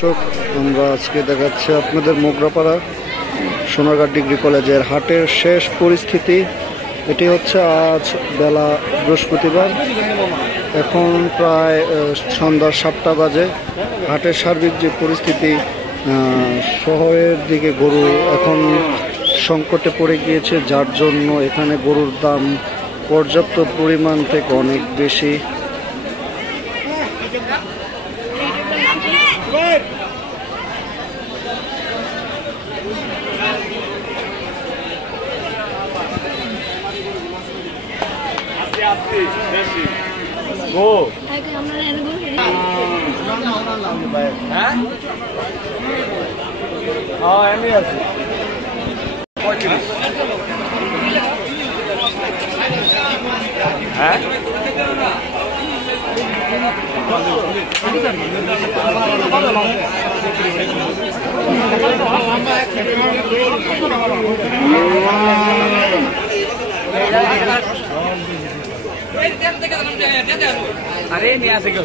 দর্শক, আমরা আজকে দেখাচ্ছি আপনাদের মোগরাপাড়া সোনারগাঁ ডিগ্রি কলেজের হাটের শেষ পরিস্থিতি। এটি হচ্ছে আজ বেলা বৃহস্পতিবার, এখন প্রায় সন্ধ্যা 7টা বাজে। হাটের সার্বিক যে পরিস্থিতি, শহরের দিকে গরু এখন সংকটে পড়ে গিয়েছে, যার জন্য এখানে গরুর দাম পর্যাপ্ত পরিমাণ থেকে অনেক বেশি। अरे नहीं आ सके